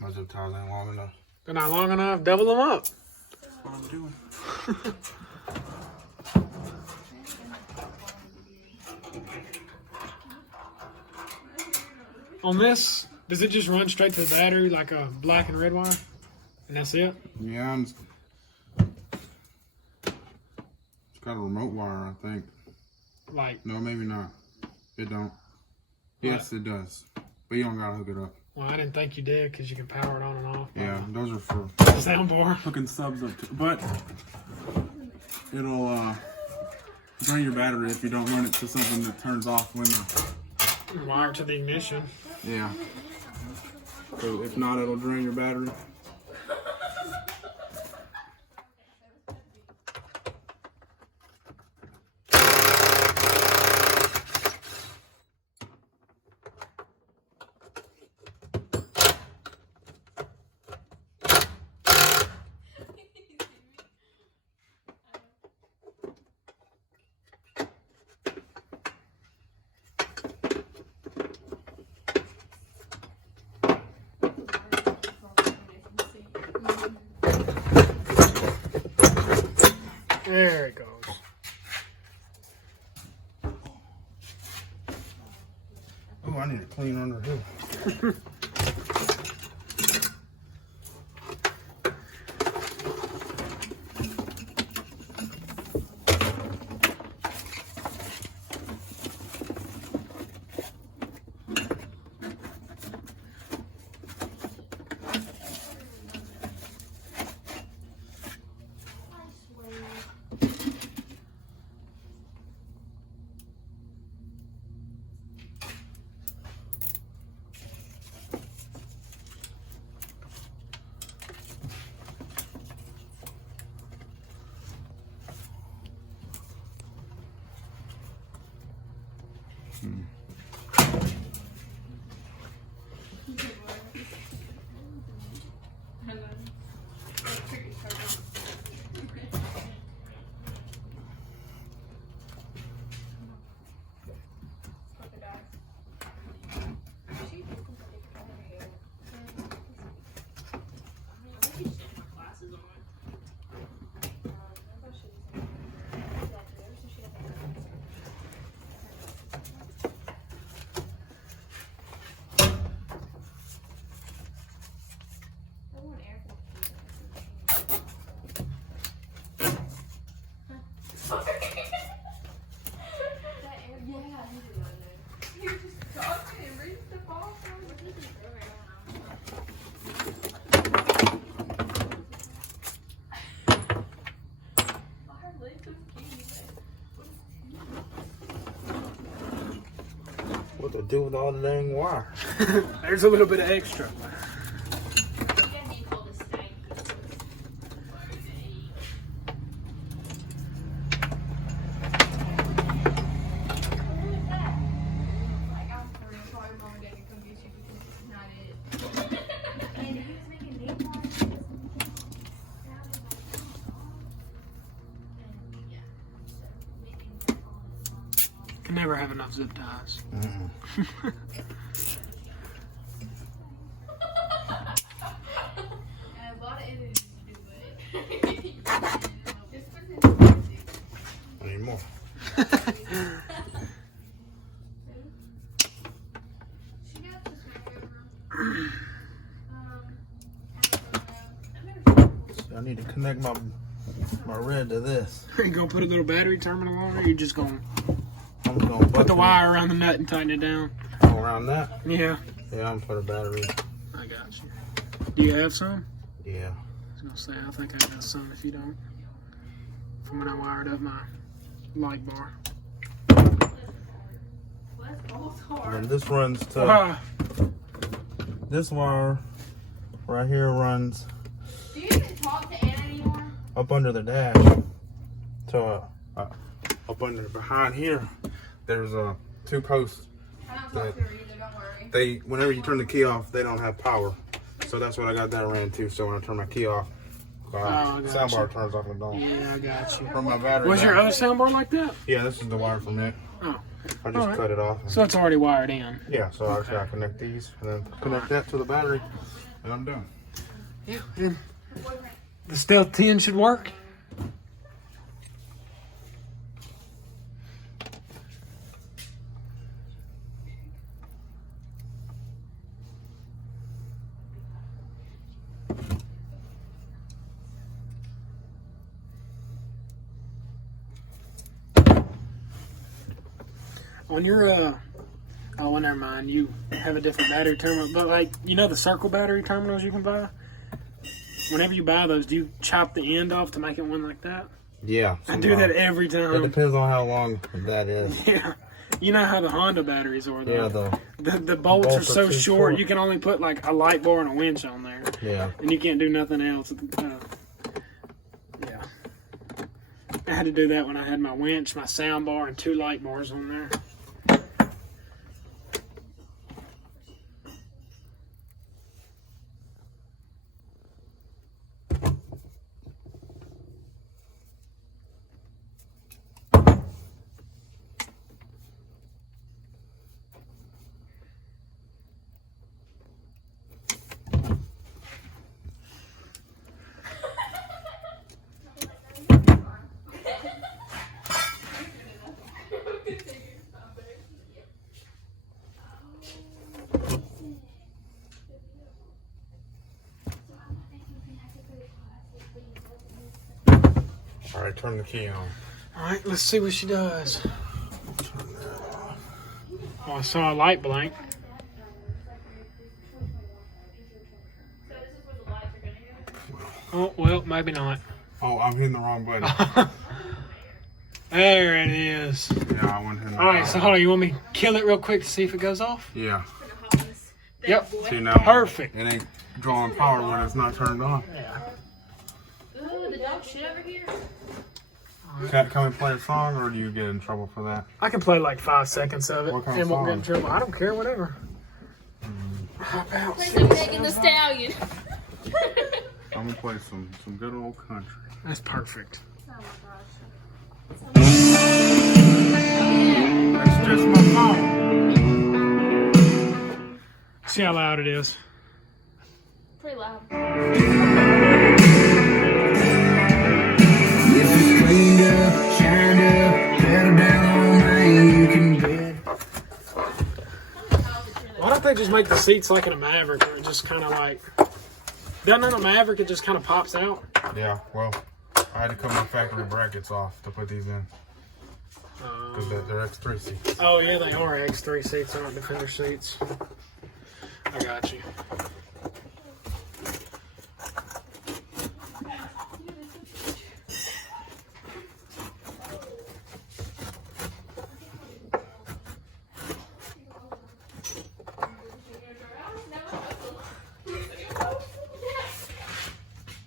My zip ties ain't long enough. They're not long enough. Double them up. That's what I'm doing. On this, does it just run straight to the battery like a black and red wire? And that's it? Yeah, it's got a remote wire, I think. Like, No, maybe not. It don't. Yes, it does. But you don't gotta hook it up. well, I didn't think you did because you can power it on and off. Yeah, those are for Soundbar. hooking subs up to. But it'll drain your battery if you don't run it to something that turns off when the. Wire to the ignition. Yeah. So if not, it'll drain your battery. There it goes. Oh, I need to clean under here. What to do with all the dang wire? There's a little bit of extra. Can never have enough zip ties. I need more. I need to connect my red to this. Are you gonna put a little battery terminal on it, or you just gonna I'm gonna put the wire around the nut and tighten it down? Around that? Yeah. Yeah, I'm gonna put a battery. I got you. Do you have some? Yeah. I was gonna say, I think I got some if you don't. From when I wired up my light bar. And then this runs to this wire right here runs. Do you even talk to Anna anymore? Up under the dash. So up under behind here, there's two posts. I don't talk to her either, don't worry. They whenever you turn the key off, they don't have power. So that's what I got that ran to. So when I turn my key off, soundbar turns off and on. Yeah, I got you. From my battery. Was your other soundbar like that? Yeah, this is the wire from it. Oh, I just Alright. cut it off. So it's already wired in. Yeah, so I just gotta connect these and then connect that to the battery, and I'm done. Yeah, and the Stealth 10 should work. On your oh, never mind. You have a different battery terminal, but like the circle battery terminals you can buy. Whenever you buy those, do you chop the end off to make it one like that? Yeah. I do that every time. It depends on how long that is. Yeah. You know how the Honda batteries are, though. Yeah, the bolts are so too short, you can only put like a light bar and a winch on there. Yeah. And you can't do nothing else. Yeah. I had to do that when I had my winch, my sound bar, and 2 light bars on there. All right, turn the key on. All right, let's see what she does. Oh, I saw a light blank. Oh, well, maybe not. Oh, I'm hitting the wrong button. There it is. Yeah, I went hitting the All right, so hold on. You want me to kill it real quick to see if it goes off? Yeah. Yep. See now? Perfect. It ain't drawing power when it's not turned on. Yeah. Ooh, the dog shit over here. Can we play a song, or do you get in trouble for that? I can play like 5 seconds of it What kind and of won't get in song? trouble. I don't care, whatever. Hop out. Play some Megan Thee Stallion. I'm gonna play some good old country. That's perfect. Oh my gosh. That's just my phone. See how loud it is. Pretty loud. Cleaned up, shined up, pedal down, man, you can bet. Why don't they just make the seats like in a Maverick where it just kind of like... Doesn't in a Maverick it just kind of pops out? Yeah, well, I had to cut my factory brackets off to put these in. Because they're X3 seats. Oh yeah, they are X3 seats, they're not Defender seats. I got you.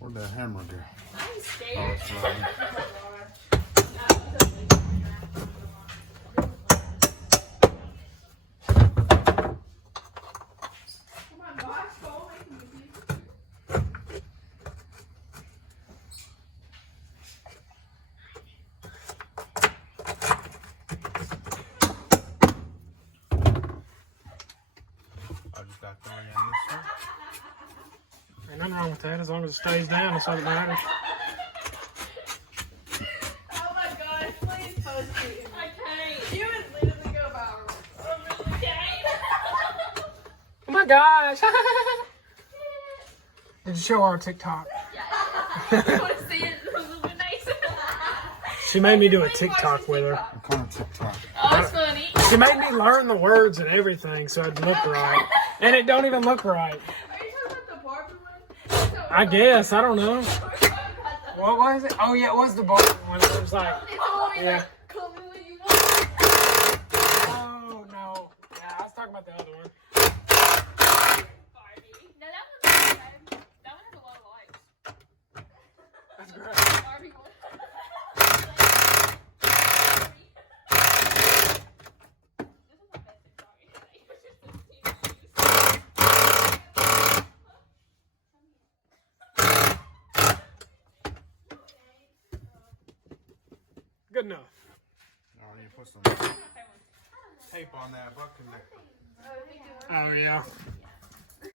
Where'd that hammer go? I'm scared. Oh, it's right. I just got 3 in this one. Ain't nothing wrong with that as long as it stays down, that's all that matters. Oh my god, please post it. I can't. You would literally go viral. I really can't. Oh my gosh! Did you show her on TikTok? I want to see it. It was a little bit nice. She made me do a TikTok with her. What kind of TikTok? Oh, it's funny. She made me learn the words and everything so it'd look right. And it don't even look right. Are you talking about the Barbie one? I guess, I don't know. What was it? Oh yeah, it was the bar one. It was like, yeah. Call me when you want. Oh no. Yeah, I was talking about the other one. Barbie. No, that one's not bad. That one has a lot of likes. That's great. Barbie one. Good enough. Oh, you put some. tape on that butt connector. Oh yeah.